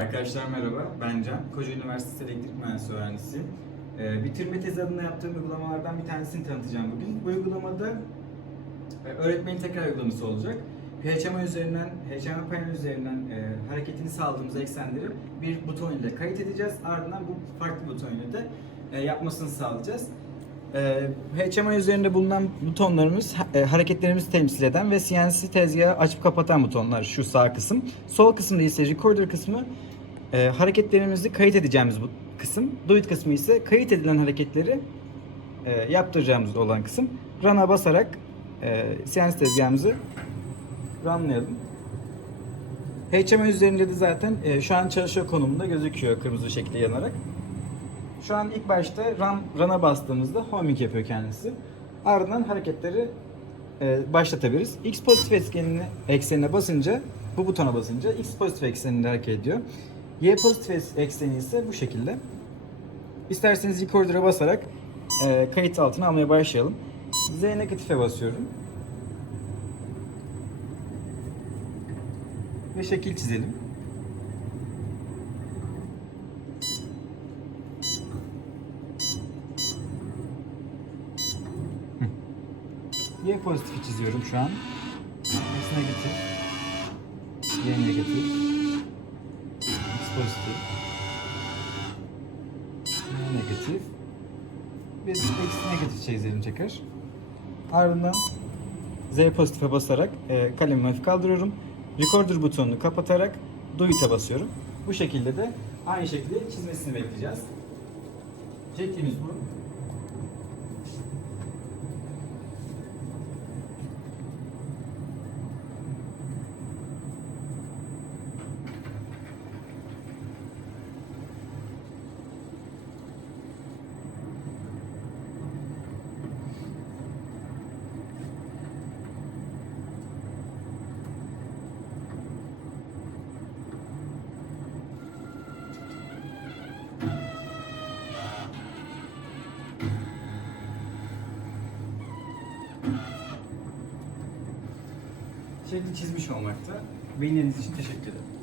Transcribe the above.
Arkadaşlar merhaba, ben Can. Koca Üniversitesi Elektrik Mühendisliği öğrencisiyim. Ee, bitirme tezi adına yaptığım uygulamalardan bir tanesini tanıtacağım bugün. Bu uygulamada e, öğretmenin tekrar uygulaması olacak. HMI üzerinden, HMI panel üzerinden e, hareketini sağladığımız eksenleri bir buton ile kayıt edeceğiz. Ardından bu farklı buton ile de e, yapmasını sağlayacağız. E, HMI üzerinde bulunan butonlarımız e, hareketlerimizi temsil eden ve CNC tezgahı açıp kapatan butonlar şu sağ kısım. Sol kısımda ise recorder kısmı e, hareketlerimizi kayıt edeceğimiz bu kısım. Do it kısmı ise kayıt edilen hareketleri e, yaptıracağımız olan kısım. Run'a basarak e, CNC tezgahımızı runlayalım. HMI üzerinde de zaten e, şu an çalışıyor konumunda gözüküyor kırmızı şekilde yanarak. Şu an ilk başta run, run'a bastığımızda homing yapıyor kendisi. Ardından hareketleri e, başlatabiliriz. X pozitif eksenine, eksenine basınca, bu butona basınca X pozitif ekseninde hareket ediyor. Y pozitif ekseni ise bu şekilde. İsterseniz recorder'a basarak e, kayıt altına almaya başlayalım. Z negatife basıyorum. Ve şekil çizelim. Y pozitifi çiziyorum şu an. X negatif. Y negatif. Y negatif. Bir X negatif çizelim tekrar. Ardından Z pozitife basarak e, kalemimi hafif kaldırıyorum. Recorder butonunu kapatarak Do It'e basıyorum. Bu şekilde de aynı şekilde çizmesini bekleyeceğiz. Çektiğimiz bu. Şekli çizmiş olmakta. Beğendiğiniz için teşekkür ederim.